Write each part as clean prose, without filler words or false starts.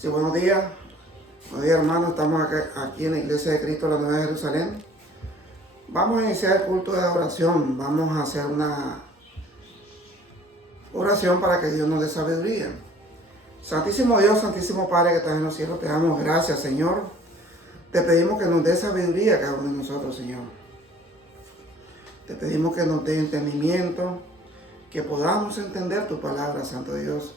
Sí, buenos días. Buenos días, hermanos. Estamos aquí en la Iglesia de Cristo, la Nueva Jerusalén. Vamos a iniciar el culto de oración. Vamos a hacer una oración para que Dios nos dé sabiduría. Santísimo Dios, Santísimo Padre que estás en los cielos, te damos gracias, Señor. Te pedimos que nos dé sabiduría a cada uno de nosotros, Señor. Te pedimos que nos dé entendimiento, que podamos entender tu palabra, Santo Dios.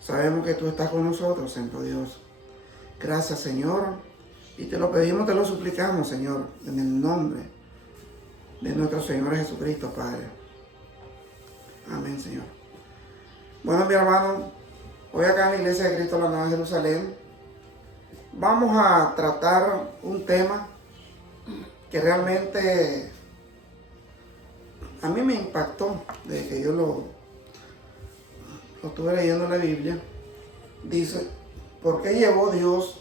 Sabemos que tú estás con nosotros, Santo Dios. Gracias, Señor. Y te lo pedimos, te lo suplicamos, Señor, en el nombre de nuestro Señor Jesucristo, Padre. Amén, Señor. Bueno, mi hermano, hoy acá en la Iglesia de Cristo, la Nueva Jerusalén, vamos a tratar un tema que realmente a mí me impactó desde que yo lo estuve leyendo en la Biblia. Dice, ¿por qué llevó Dios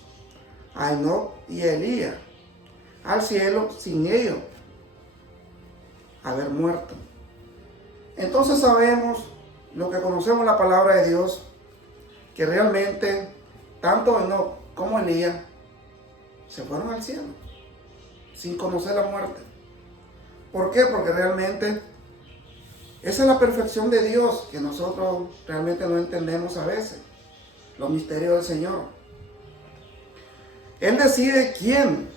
a Enoc y a Elías al cielo sin ellos haber muerto? Entonces sabemos, lo que conocemos la palabra de Dios, que realmente tanto Enoc como Elías se fueron al cielo sin conocer la muerte. ¿Por qué? Porque realmente esa es la perfección de Dios, que nosotros realmente no entendemos a veces, los misterios del Señor. Él decide quién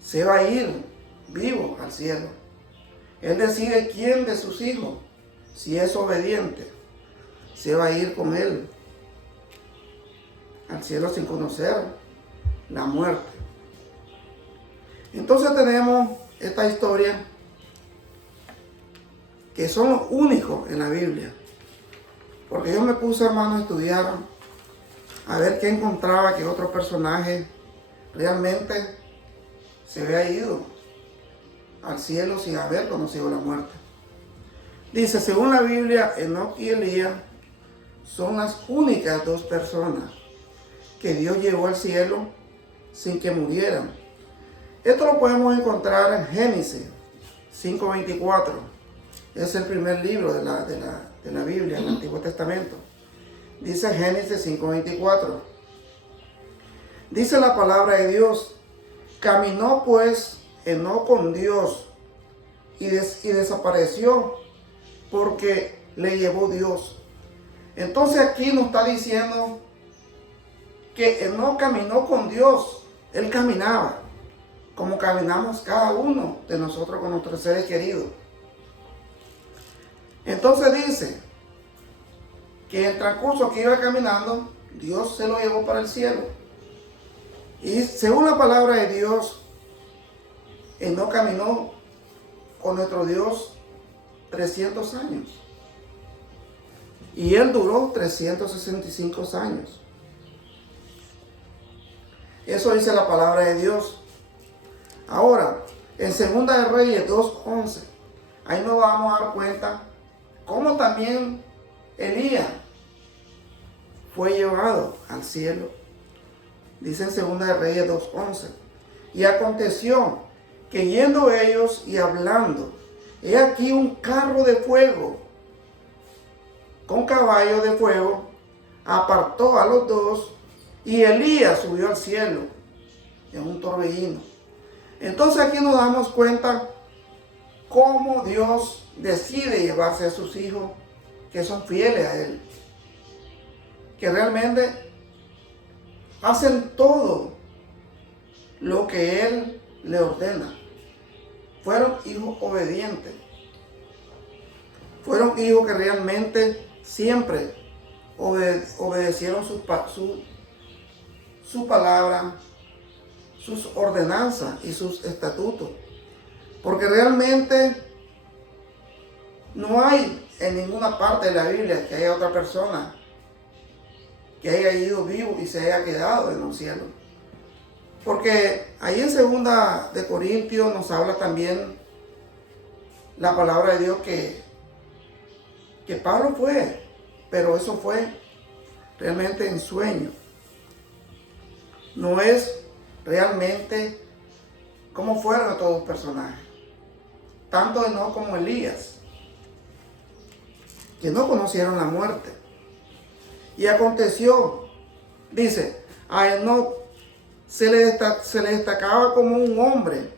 se va a ir vivo al cielo. Él decide quién de sus hijos, si es obediente, se va a ir con Él al cielo sin conocer la muerte. Entonces tenemos esta historia que son los únicos en la Biblia. Porque yo me puse, hermano, a estudiar, a ver qué encontraba, que otro personaje realmente se había ido al cielo sin haber conocido la muerte. Dice, según la Biblia, Enoc y Elías son las únicas dos personas que Dios llevó al cielo sin que murieran. Esto lo podemos encontrar en Génesis 5:24. Es el primer libro de la Biblia, en el Antiguo Testamento. Dice Génesis 5:24. Dice la palabra de Dios, caminó pues Enoc con Dios y desapareció porque le llevó Dios. Entonces aquí nos está diciendo que Enoc caminó con Dios. Él caminaba como caminamos cada uno de nosotros con nuestros seres queridos. Entonces dice que en el transcurso que iba caminando, Dios se lo llevó para el cielo. Y según la palabra de Dios, Enoc caminó con nuestro Dios 300 años. Y él duró 365 años. Eso dice la palabra de Dios. Ahora, en 2 de Reyes 2:11, ahí nos vamos a dar cuenta cómo también Elías fue llevado al cielo. Dice en 2 de Reyes 2:11, y aconteció que yendo ellos y hablando, he aquí un carro de fuego con caballo de fuego apartó a los dos, y Elías subió al cielo en un torbellino. Entonces aquí nos damos cuenta cómo Dios decide llevarse a sus hijos que son fieles a Él, que realmente hacen todo lo que Él le ordena. Fueron hijos obedientes, fueron hijos que realmente siempre obedecieron su palabra, sus ordenanzas y sus estatutos. Porque realmente no hay en ninguna parte de la Biblia que haya otra persona que haya ido vivo y se haya quedado en los cielos. Porque ahí en 2 de Corintios nos habla también la palabra de Dios que Pablo fue, pero eso fue realmente en sueño. No es realmente como fueron estos dos personajes, tanto Enoc como Elías, que no conocieron la muerte. Y aconteció Dice, a Enoc se le destacaba como un hombre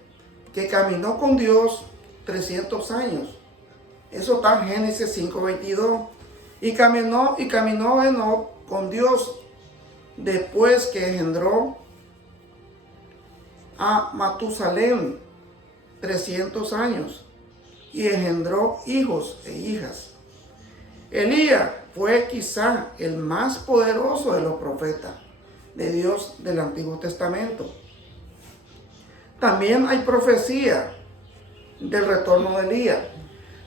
que caminó con Dios 300 años. Eso está en Génesis 5:22. Y caminó Enoc con Dios después que engendró a Matusalén 300 años y engendró hijos e hijas. Elías fue quizá el más poderoso de los profetas de Dios del Antiguo Testamento. También hay profecía del retorno de Elías,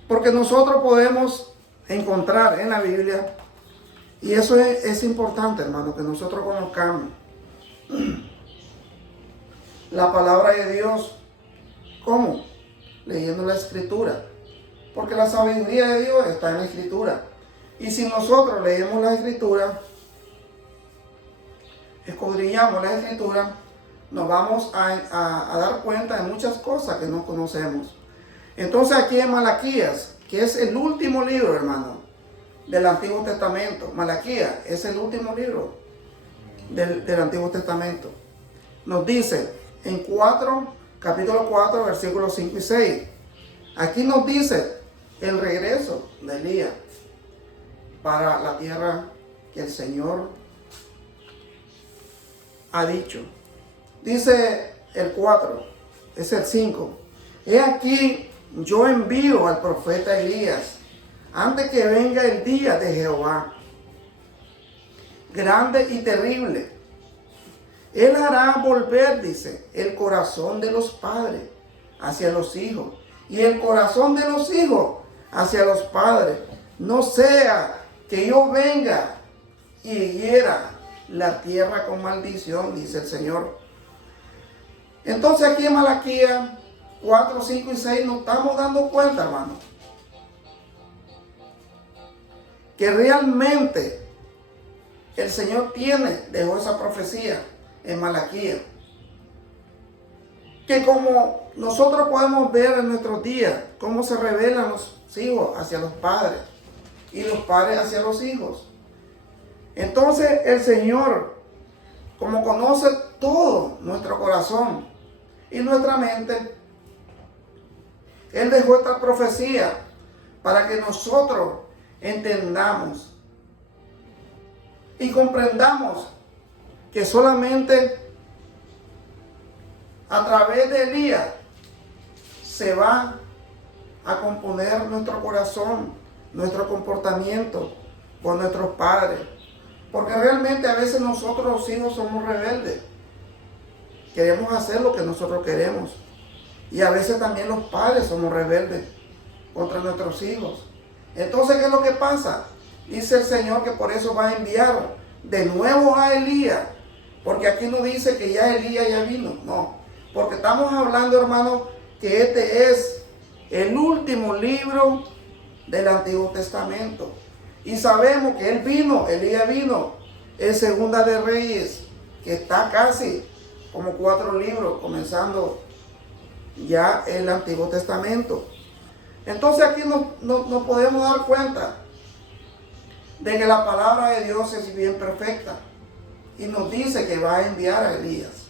porque nosotros podemos encontrar en la Biblia, y eso es importante, hermano, que nosotros conozcamos la palabra de Dios. ¿Cómo? Leyendo la Escritura, porque la sabiduría de Dios está en la Escritura. Y si nosotros leemos la Escritura, escudriñamos la Escritura, nos vamos a dar cuenta de muchas cosas que no conocemos. Entonces aquí en Malaquías, que es el último libro, hermano, del Antiguo Testamento. Malaquías es el último libro del Antiguo Testamento. Nos dice en capítulo 4, versículos 5 y 6. Aquí nos dice el regreso de Elías para la tierra que el Señor ha dicho. Dice el 4, es el 5. He aquí, yo envío al profeta Elías antes que venga el día de Jehová, grande y terrible. Él hará volver, dice, el corazón de los padres hacia los hijos y el corazón de los hijos hacia los padres. No sea que yo venga y hiera la tierra con maldición, dice el Señor. Entonces aquí en Malaquías 4, 5 y 6 nos estamos dando cuenta, hermano, que realmente el Señor dejó esa profecía en Malaquías, que como nosotros podemos ver en nuestros días, cómo se rebelan los hijos hacia los padres y los padres hacia los hijos. Entonces el Señor, como conoce todo nuestro corazón y nuestra mente, Él dejó esta profecía para que nosotros entendamos y comprendamos que solamente a través de Elías se va a componer nuestro corazón, nuestro comportamiento con nuestros padres. Porque realmente a veces nosotros los hijos somos rebeldes. Queremos hacer lo que nosotros queremos. Y a veces también los padres somos rebeldes contra nuestros hijos. Entonces, ¿qué es lo que pasa? Dice el Señor que por eso va a enviar de nuevo a Elías. Porque aquí no dice que ya Elías ya vino. No. Porque estamos hablando, hermano, que este es el último libro del Antiguo Testamento. Y sabemos que Elías vino en Segunda de Reyes, que está casi como 4 libros, comenzando ya el Antiguo Testamento. Entonces aquí nos podemos dar cuenta de que la palabra de Dios es bien perfecta. Y nos dice que va a enviar a Elías.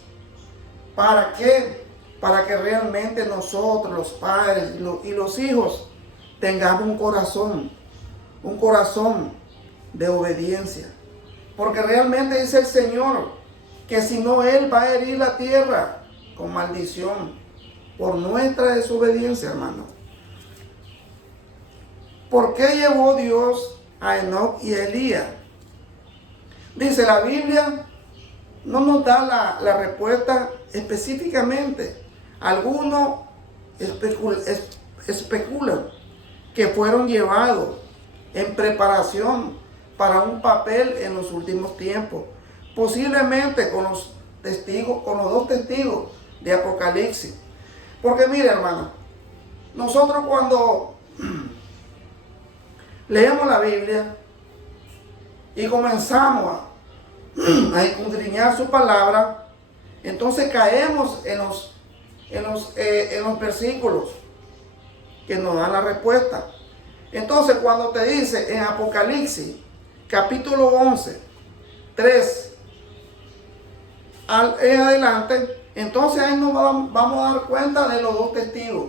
¿Para qué? Para que realmente nosotros, los padres y los hijos, tengamos un corazón de obediencia. Porque realmente dice el Señor que si no, Él va a herir la tierra con maldición por nuestra desobediencia, hermano. ¿Por qué llevó Dios a Enoc y a Elías? Dice la Biblia, no nos da la respuesta específicamente. Algunos especulan que fueron llevados en preparación para un papel en los últimos tiempos, posiblemente con los dos testigos de Apocalipsis. Porque mire, hermano, nosotros cuando leemos la Biblia y comenzamos a escudriñar su palabra, entonces caemos en los versículos que nos dan la respuesta. Entonces cuando te dice en Apocalipsis capítulo 11, 3 en adelante, entonces ahí nos vamos a dar cuenta de los dos testigos.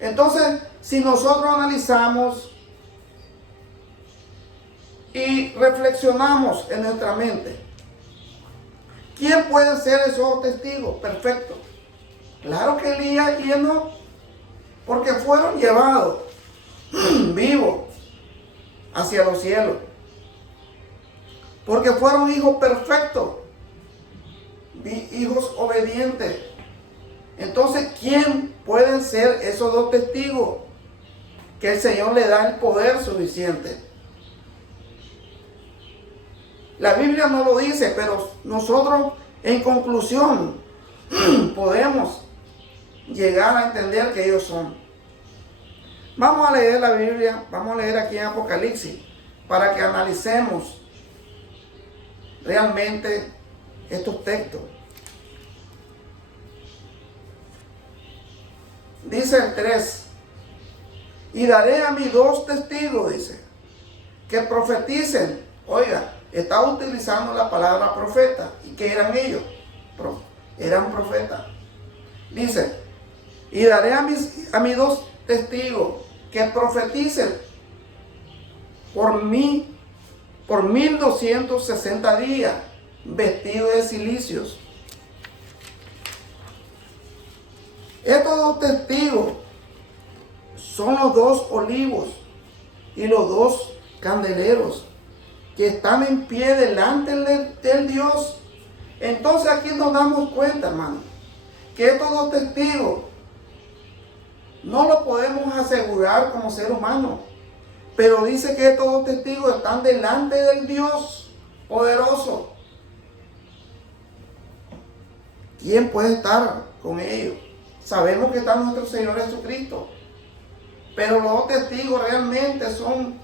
Entonces, si nosotros analizamos y reflexionamos en nuestra mente, ¿quién puede ser esos dos testigos? Perfecto. Claro que Elías y Enoc, porque fueron llevados vivos hacia los cielos, porque fueron hijos perfectos, hijos obedientes. Entonces, ¿quién pueden ser esos dos testigos? Que el Señor le da el poder suficiente. La Biblia no lo dice, pero nosotros en conclusión podemos llegar a entender que ellos son. Vamos a leer la Biblia, vamos a leer aquí en Apocalipsis, para que analicemos realmente estos textos. Dice el 3, y daré a mis dos testigos, dice, que profeticen. Oiga, está utilizando la palabra profeta. ¿Y qué eran ellos? Eran profetas. Dice, y daré a mis dos testigos que profeticen por mí, por 1260 días, vestidos de cilicios. Estos dos testigos son los dos olivos y los dos candeleros que están en pie delante del Dios. Entonces aquí nos damos cuenta, hermano, que estos dos testigos no lo podemos asegurar como ser humano, pero dice que estos dos testigos están delante del Dios poderoso. ¿Quién puede estar con ellos? Sabemos que está nuestro Señor Jesucristo, pero los dos testigos realmente son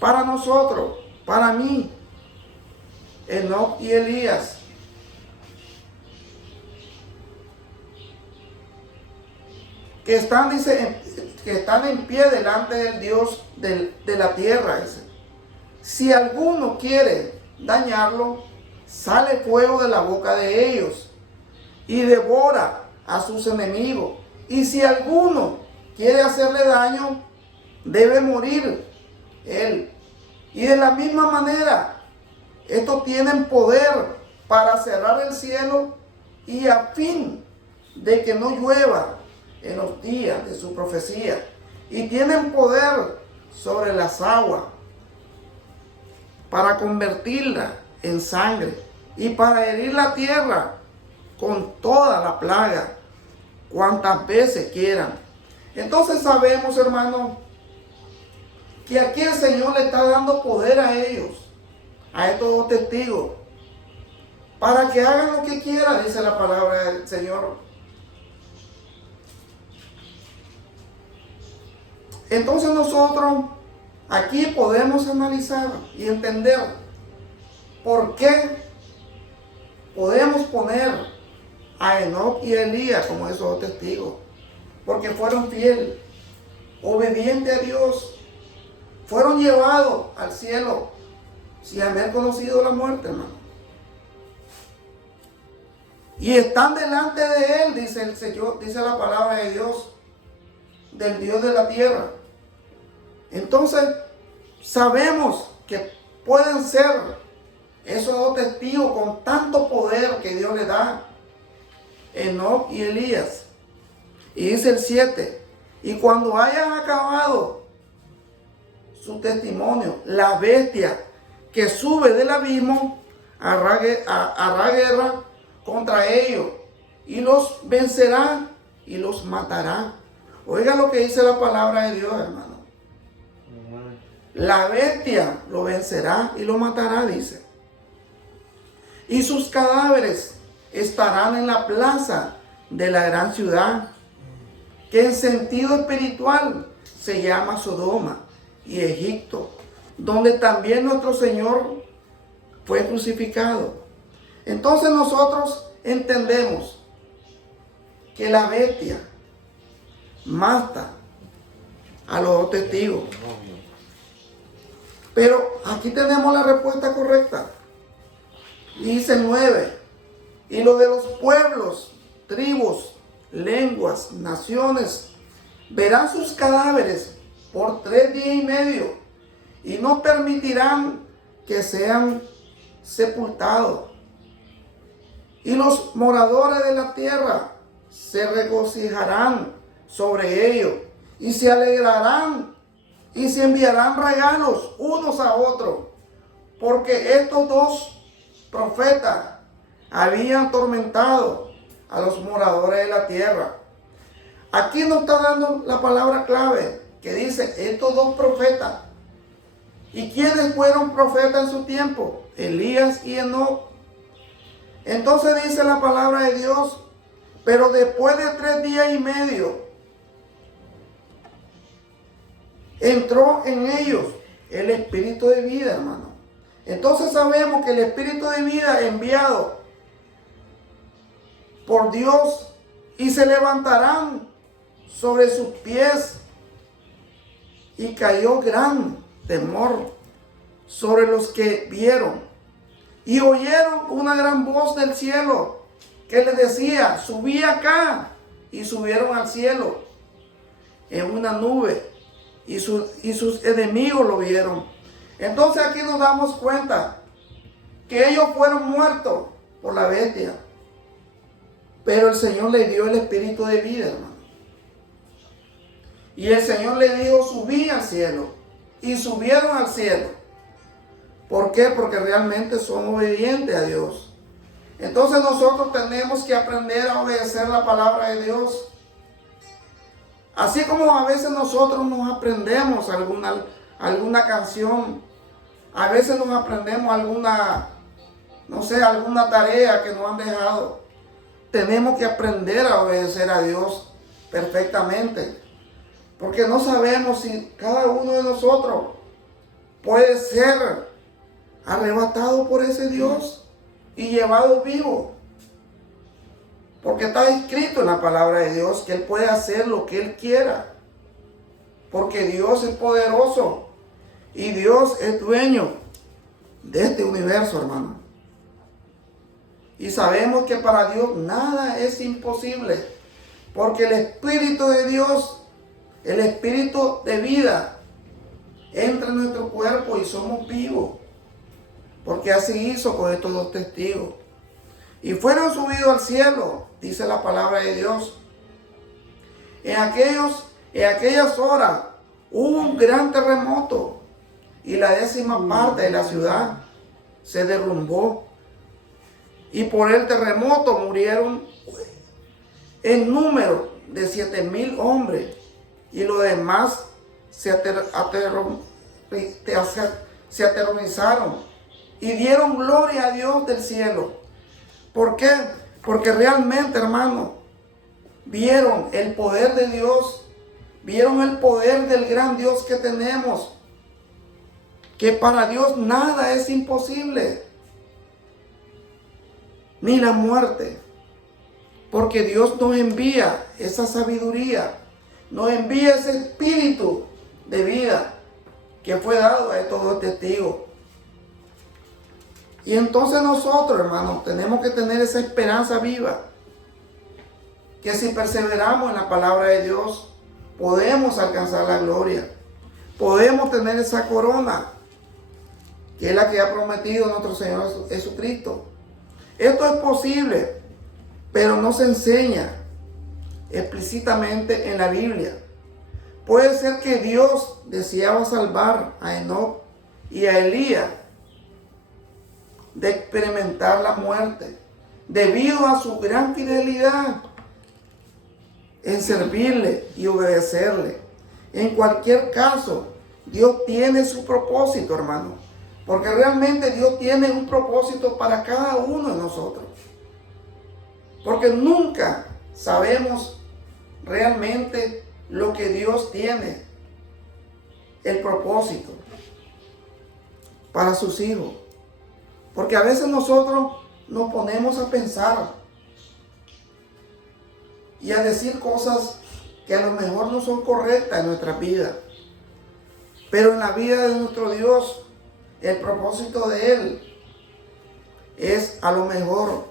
para nosotros, para mí, Enoc y Elías. Que están, dice, que están en pie delante del Dios de la tierra. Dice. Si alguno quiere dañarlo, sale fuego de la boca de ellos y devora a sus enemigos. Y si alguno quiere hacerle daño, debe morir él. Y de la misma manera, estos tienen poder para cerrar el cielo y a fin de que no llueva en los días de su profecía. Y tienen poder sobre las aguas para convertirla en sangre y para herir la tierra con toda la plaga, cuantas veces quieran. Entonces sabemos, hermano, que aquí el Señor le está dando poder a ellos, a estos dos testigos, para que hagan lo que quieran, dice la palabra del Señor. Entonces nosotros aquí podemos analizar y entender por qué podemos poner a Enoc y a Elías como esos dos testigos. Porque fueron fieles, obedientes a Dios, fueron llevados al cielo sin haber conocido la muerte, hermano. Y están delante de Él, dice el Señor, dice la palabra de Dios, del Dios de la tierra. Entonces, sabemos que pueden ser esos dos testigos con tanto poder que Dios les da, Enoc y Elías. Y dice el 7, y cuando hayan acabado su testimonio, la bestia que sube del abismo hará guerra contra ellos y los vencerá y los matará. Oiga lo que dice la palabra de Dios, hermano. La bestia lo vencerá y lo matará, dice. Y sus cadáveres estarán en la plaza de la gran ciudad, que en sentido espiritual se llama Sodoma y Egipto, donde también nuestro Señor fue crucificado. Entonces nosotros entendemos que la bestia mata a los dos testigos. Pero aquí tenemos la respuesta correcta. Dice 9. Y lo de los pueblos, tribus, lenguas, naciones, verán sus cadáveres por 3 días y medio y no permitirán que sean sepultados. Y los moradores de la tierra se regocijarán sobre ellos y se alegrarán y se enviarán regalos unos a otros, porque estos dos profetas habían atormentado a los moradores de la tierra. Aquí nos está dando la palabra clave que dice estos dos profetas. ¿Y quiénes fueron profetas en su tiempo? Elías y Enoc. Entonces dice la palabra de Dios, pero después de 3 días y medio entró en ellos el espíritu de vida, hermano. Entonces sabemos que el espíritu de vida enviado por Dios y se levantarán sobre sus pies, y cayó gran temor sobre los que vieron y oyeron una gran voz del cielo que les decía: subí acá. Y subieron al cielo en una nube y sus enemigos lo vieron. Entonces aquí nos damos cuenta que ellos fueron muertos por la bestia, pero el Señor le dio el espíritu de vida, hermano. Y el Señor le dijo: subí al cielo. Y subieron al cielo. ¿Por qué? Porque realmente son obedientes a Dios. Entonces nosotros tenemos que aprender a obedecer la palabra de Dios. Así como a veces nosotros nos aprendemos alguna canción, a veces nos aprendemos alguna tarea que nos han dejado. Tenemos que aprender a obedecer a Dios perfectamente, porque no sabemos si cada uno de nosotros puede ser arrebatado por ese Dios y llevado vivo. Porque está escrito en la palabra de Dios que Él puede hacer lo que Él quiera. Porque Dios es poderoso y Dios es dueño de este universo, hermano. Y sabemos que para Dios nada es imposible. Porque el Espíritu de Dios, el Espíritu de vida, entra en nuestro cuerpo y somos vivos. Porque así hizo con estos dos testigos. Y fueron subidos al cielo, dice la palabra de Dios. En aquellas horas hubo un gran terremoto y la 10ª parte de la ciudad se derrumbó. Y por el terremoto murieron en número de 7,000 hombres. Y los demás se aterrorizaron y dieron gloria a Dios del cielo. ¿Por qué? Porque realmente, hermano, vieron el poder de Dios, vieron el poder del gran Dios que tenemos, que para Dios nada es imposible, ni la muerte, porque Dios nos envía esa sabiduría, nos envía ese espíritu de vida que fue dado a estos dos testigos. Y entonces nosotros, hermanos, tenemos que tener esa esperanza viva, que si perseveramos en la palabra de Dios, podemos alcanzar la gloria, podemos tener esa corona, que es la que ha prometido nuestro Señor Jesucristo. Esto es posible, pero no se enseña explícitamente en la Biblia. Puede ser que Dios deseaba salvar a Enoc y a Elías de experimentar la muerte, debido a su gran fidelidad en servirle y obedecerle. En cualquier caso, Dios tiene su propósito, hermano, porque realmente Dios tiene un propósito para cada uno de nosotros, porque nunca sabemos realmente lo que Dios tiene, el propósito para sus hijos. Porque a veces nosotros nos ponemos a pensar y a decir cosas que a lo mejor no son correctas en nuestra vida. Pero en la vida de nuestro Dios, el propósito de Él es a lo mejor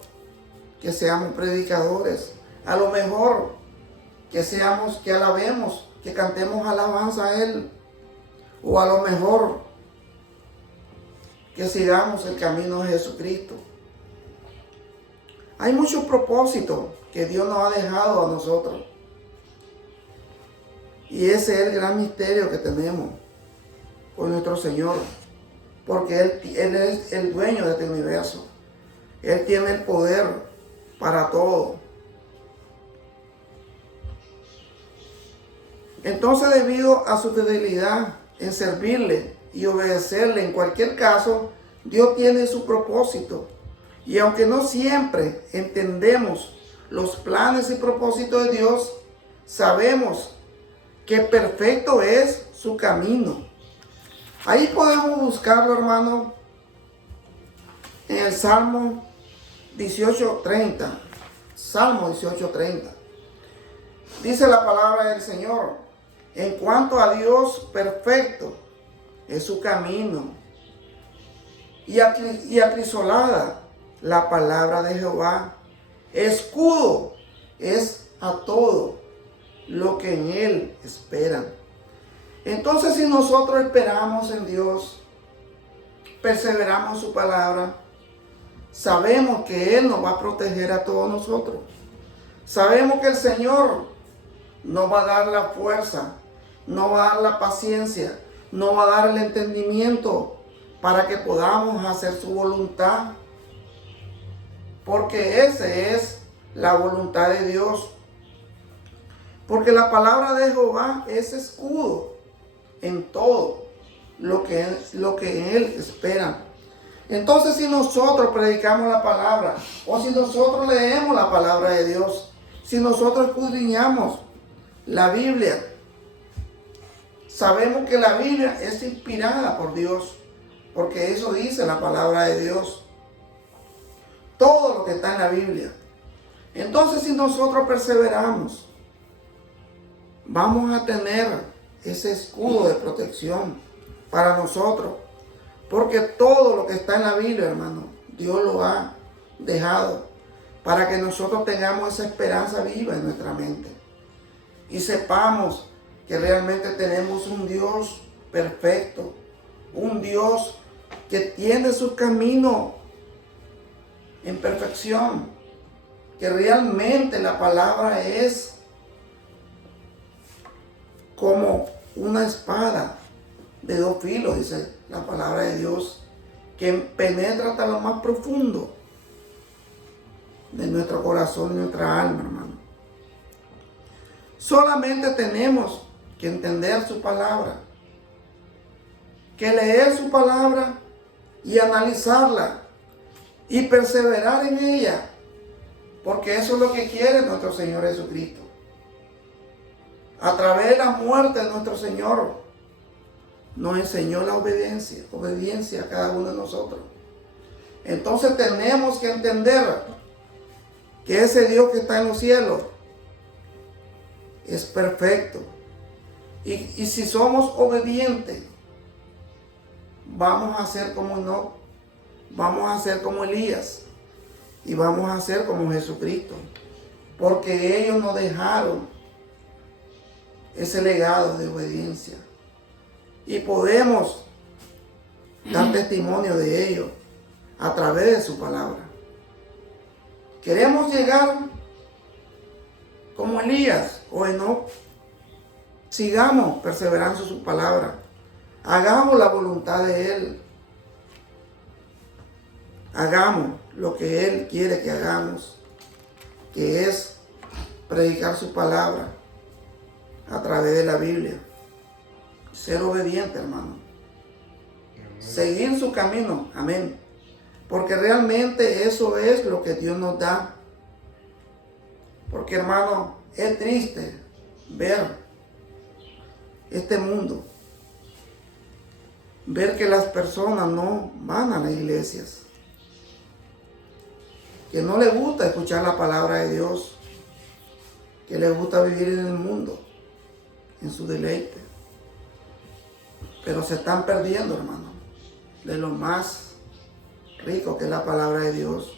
que seamos predicadores. A lo mejor que alabemos, que cantemos alabanza a Él. O a lo mejor que sigamos el camino de Jesucristo. Hay muchos propósitos que Dios nos ha dejado a nosotros. Y ese es el gran misterio que tenemos con nuestro Señor. Porque Él es el dueño de este universo. Él tiene el poder para todo. Entonces, debido a su fidelidad en servirle y obedecerle en cualquier caso, Dios tiene su propósito. Y aunque no siempre entendemos los planes y propósitos de Dios, sabemos que perfecto es su camino. Ahí podemos buscarlo, hermano, en el Salmo 18:30. Salmo 18:30. Dice la palabra del Señor: en cuanto a Dios, perfecto es su camino, y acrisolada la palabra de Jehová. Escudo es a todo lo que en Él esperan. Entonces, si nosotros esperamos en Dios, perseveramos en su palabra, sabemos que Él nos va a proteger a todos nosotros. Sabemos que el Señor nos va a dar la fuerza, nos va a dar la paciencia, nos va a dar el entendimiento para que podamos hacer su voluntad. Porque esa es la voluntad de Dios. Porque la palabra de Jehová es escudo en todo lo que en Él espera. Entonces, si nosotros predicamos la palabra, o si nosotros leemos la palabra de Dios, si nosotros escudriñamos la Biblia, sabemos que la Biblia es inspirada por Dios, porque eso dice la palabra de Dios. Todo lo que está en la Biblia. Entonces, si nosotros perseveramos, vamos a tener ese escudo de protección para nosotros. Porque todo lo que está en la Biblia, hermano, Dios lo ha dejado para que nosotros tengamos esa esperanza viva en nuestra mente. Y sepamos que realmente tenemos un Dios perfecto, un Dios que tiene su camino en perfección, que realmente la palabra es como una espada de dos filos, dice la palabra de Dios, que penetra hasta lo más profundo de nuestro corazón y nuestra alma, hermano. Solamente tenemos que entender su palabra, que leer su palabra y analizarla y perseverar en ella, porque eso es lo que quiere nuestro Señor Jesucristo. A través de la muerte de nuestro Señor, nos enseñó la obediencia a cada uno de nosotros. Entonces tenemos que entender que ese Dios que está en los cielos es perfecto. Y si somos obedientes, vamos a ser como Enoc, vamos a ser como Elías y vamos a ser como Jesucristo, porque ellos nos dejaron ese legado de obediencia y podemos dar testimonio de ello a través de su palabra. Queremos llegar como Elías o Enoc. Sigamos perseverando en su palabra. Hagamos la voluntad de Él. Hagamos lo que Él quiere que hagamos, que es predicar su palabra a través de la Biblia. Ser obediente, hermano. Seguir su camino. Amén. Porque realmente eso es lo que Dios nos da. Porque, hermano, es triste ver este mundo. Ver que las personas no van a las iglesias. Que no les gusta escuchar la palabra de Dios. Que les gusta vivir en el mundo, en su deleite. Pero se están perdiendo, hermano, de lo más rico que es la palabra de Dios.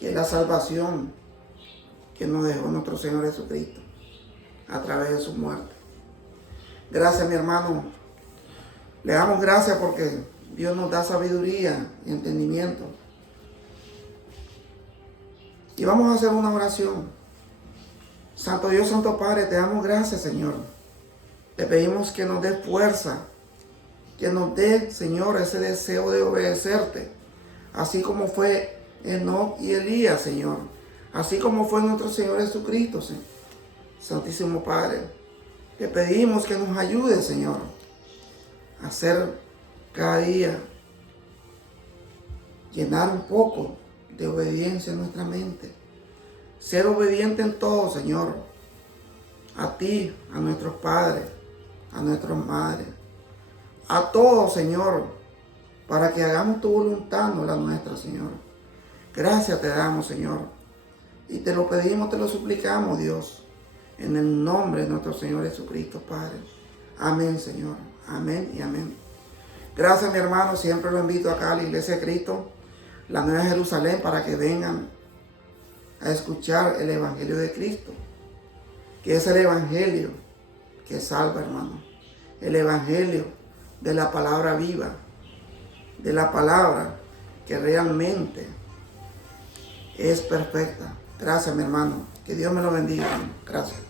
Que la salvación que nos dejó nuestro Señor Jesucristo a través de su muerte. Gracias, mi hermano. Le damos gracias porque Dios nos da sabiduría y entendimiento. Y vamos a hacer una oración. Santo Dios, Santo Padre, te damos gracias, Señor. Te pedimos que nos dé fuerza, que nos dé, Señor, ese deseo de obedecerte, así como fue Enoc y Elías, Señor, así como fue nuestro Señor Jesucristo, Señor. Santísimo Padre, te pedimos que nos ayude, Señor, a hacer cada día, llenar un poco de obediencia en nuestra mente, ser obediente en todo, Señor, a ti, a nuestros padres, a nuestras madres, a todos, Señor, para que hagamos tu voluntad, no la nuestra, Señor. Gracias te damos, Señor, y te lo pedimos, te lo suplicamos, Dios, en el nombre de nuestro Señor Jesucristo, Padre. Amén, Señor. Amén y amén. Gracias, mi hermano. Siempre lo invito acá a la Iglesia de Cristo, la Nueva Jerusalén, para que vengan a escuchar el Evangelio de Cristo, que es el Evangelio que salva, hermano. El Evangelio de la palabra viva, de la palabra que realmente es perfecta. Gracias, mi hermano. Que Dios me lo bendiga. Gracias.